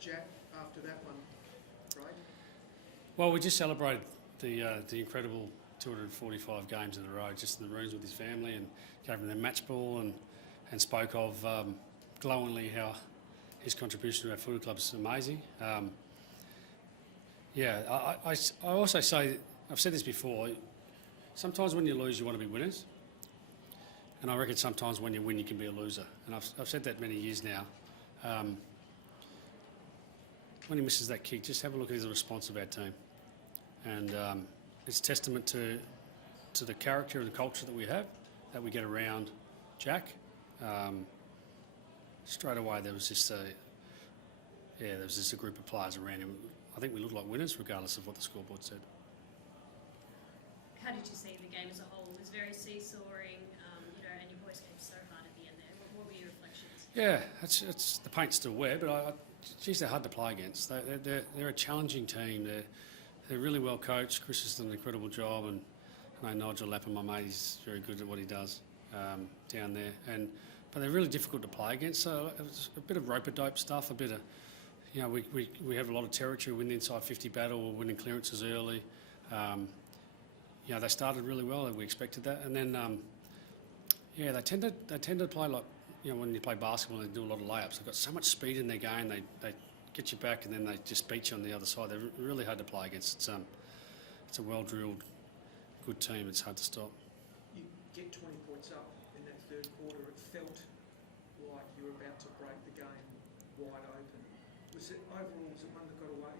Jack, after that one, right? Well, we just celebrated the incredible 245 games in a row, just in the rooms with his family, and gave him their match ball and spoke of glowingly how his contribution to our footy club is amazing. I also say, I've said this before, sometimes when you lose you want to be winners, and I reckon sometimes when you win you can be a loser, and I've said that many years now. When he misses that kick, just have a look at the response of our team, and it's testament to the character and the culture that we have, that we get around Jack. Straight away there was just a group of players around him. I think we looked like winners regardless of what the scoreboard said. How did you see the game as a whole? It was very seesawing, and your boys came so hard at the end there. What were your reflections? Yeah, it's the paint's still wet, but geez, they're hard to play against. They're a challenging team. They're really well coached. Chris has done an incredible job, and I know Nigel Lappin, my mate, he's very good at what he does down there. But they're really difficult to play against. So it was a bit of rope-a-dope stuff, a bit of, we have a lot of territory. We win the inside 50 battle. We're winning clearances early. They started really well, and we expected that. And then, they tend to play like, when you play basketball, they do a lot of layups. They've got so much speed in their game. They get you back, and then they just beat you on the other side. They're really hard to play against. It's a well-drilled, good team. It's hard to stop. You get 20 points up in that third quarter. It felt like you were about to break the game wide open. Was it one that got away?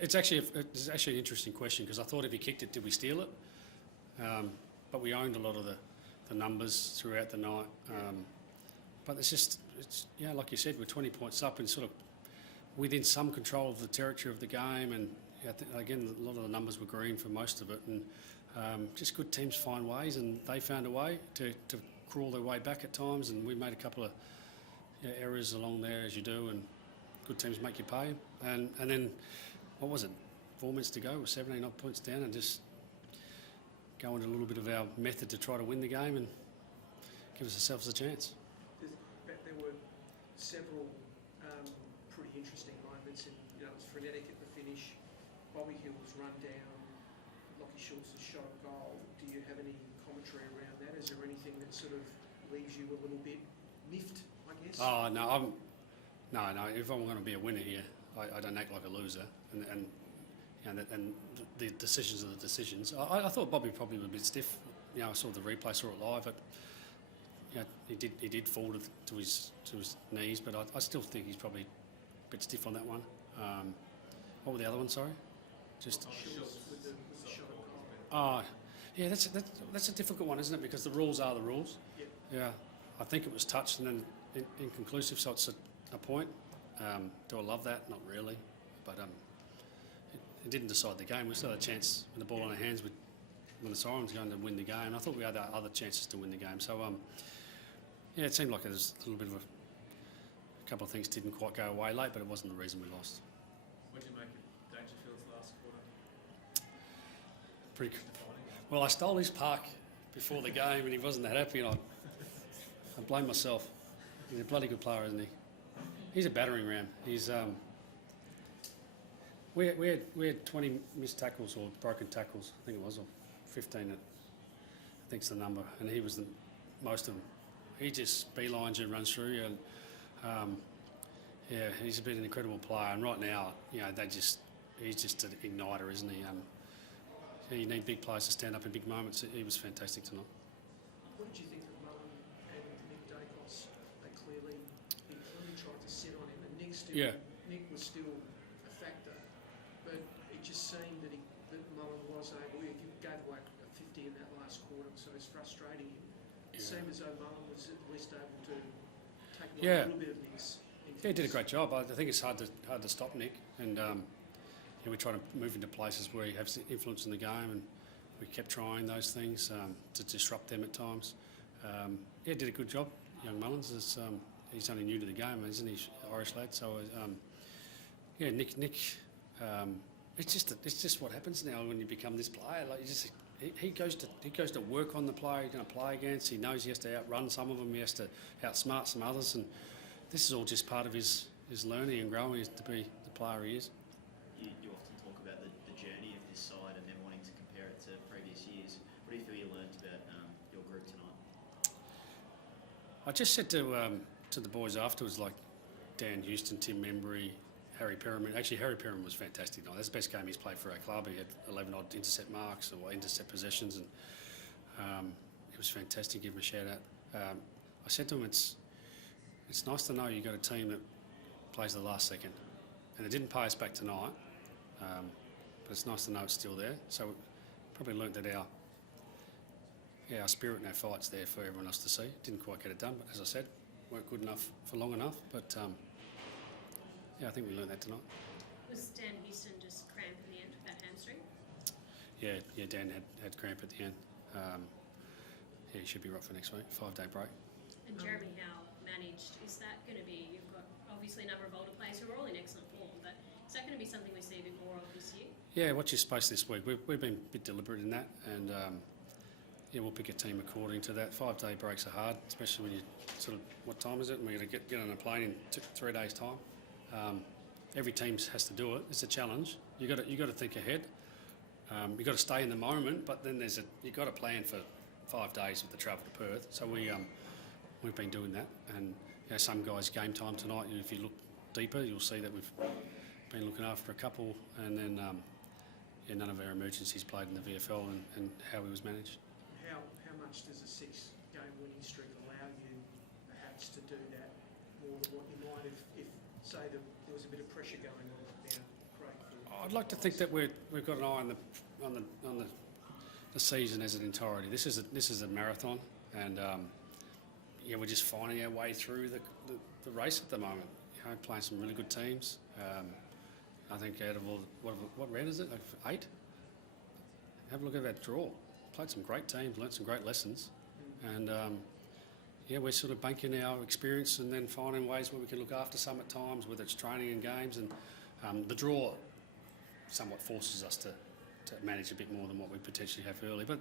It's actually an interesting question, because I thought if he kicked it, did we steal it? But we owned a lot of the numbers throughout the night. But it's like you said, we're 20 points up and sort of within some control of the territory of the game. And again, a lot of the numbers were green for most of it. And just good teams find ways, and they found a way to crawl their way back at times. And we made a couple of errors along there, as you do, and good teams make you pay. And then, what was it, 4 minutes to go, we're 17 odd points down, and just go into a little bit of our method to try to win the game and give ourselves a chance. There were several pretty interesting moments, and it was frenetic at the finish. Bobby Hill's run down, Lockie Schultz's shot at goal. Do you have any commentary around that? Is there anything that sort of leaves you a little bit miffed, I guess? Oh, no, No. If I'm going to be a winner here, I don't act like a loser, and the decisions are the decisions. I thought Bobby probably was a bit stiff. I saw the replay, saw it live. He did fall to his knees, but I still think he's probably a bit stiff on that one. What were the other ones? Sorry, just. With the shot at goal. Yeah, that's a difficult one, isn't it? Because the rules are the rules. Yeah, I think it was touched and then inconclusive, so it's a point. Do I love that? Not really, but it didn't decide the game. We still had a chance with the ball in our hands when the Sirens were going to win the game. I thought we had other chances to win the game. So it seemed like there was a little bit of a couple of things didn't quite go away late, but it wasn't the reason we lost. What did you make of Dangerfield's last quarter? Pretty good. Well, I stole his park before the game, and he wasn't that happy, and I blame myself. He's a bloody good player, isn't he? He's a battering ram. He's we had 20 missed tackles or broken tackles, I think it was, or 15. I think's the number, and he was most of them. He just beelines you and runs through you, and he's been an incredible player. And right now, he's just an igniter, isn't he? You need big players to stand up in big moments. He was fantastic tonight. What did you think of Mullen and Nick Dacos? He clearly tried to sit on him, and Nick was still a factor, but it just seemed that Mullen was able. He gave away a 50 in that last quarter, so it's frustrating him. It seemed as though Mullen was at least able to take a little bit of Nick's influence. Yeah, he did a great job. I think it's hard to stop Nick, and we try to move into places where he has influence in the game, and we kept trying those things to disrupt them at times. Did a good job. Young Mullins is he's only new to the game, isn't he? Irish lad. So Nick. It's just what happens now when you become this player. Like he goes to work on the player he's going to play against. He knows he has to outrun some of them. He has to outsmart some others, and this is all just part of his is learning and growing to be the player he is. You often talk about the journey of this side and then wanting to compare it to previous years. What do you feel you learned about your group tonight? I just said to the boys afterwards, like Dan Houston, Tim Membry, Harry Perriman. Actually, Harry Perriman was fantastic tonight. That's the best game he's played for our club. He had 11 odd intercept marks or intercept possessions, and it was fantastic. Give him a shout out. I said to him, it's nice to know you got a team that plays the last second, and it didn't pay us back tonight, but it's nice to know it's still there. So we probably learnt that our spirit and our fight's there for everyone else to see. Didn't quite get it done, but as I said, weren't good enough for long enough. But I think we learnt that tonight. Was Dan Houston just cramp in the end with that hamstring? Yeah, Dan had cramp at the end. He should be right for next week. 5-day break. And Jeremy Howe managed. Is that going to be? You've got obviously a number of older players who are all in excellent form, but is that going to be something we see a bit more of this year? Yeah, watch your space this week. We've been a bit deliberate in that, and we'll pick a team according to that. 5-day breaks are hard, especially when you sort of, what time is it? And we're going to get on a plane in 3 days' time. Every team has to do it. It's a challenge. You got to think ahead. You got to stay in the moment, but then you got to plan for 5 days with the travel to Perth. So we've been doing that, and some guys game time tonight. If you look deeper, you'll see that we've been looking after a couple, and then none of our emergencies played in the VFL, and how he was managed. How much does a 6-game winning streak allow you perhaps to do that more than what you might if say there was a bit of pressure going on now, Craig? I'd like to think that we've got an eye on the season as an entirety. This is a marathon, and we're just finding our way through the race at the moment. Playing some really good teams. I think out of all, what round is it? Like 8? Have a look at that draw. Played some great teams, learnt some great lessons, and we're sort of banking our experience and then finding ways where we can look after some at times, whether it's training and games, and the draw somewhat forces us to manage a bit more than what we potentially have early. But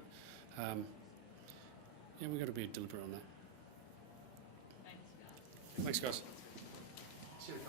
we've got to be deliberate on that. Thanks, guys. Thanks, guys.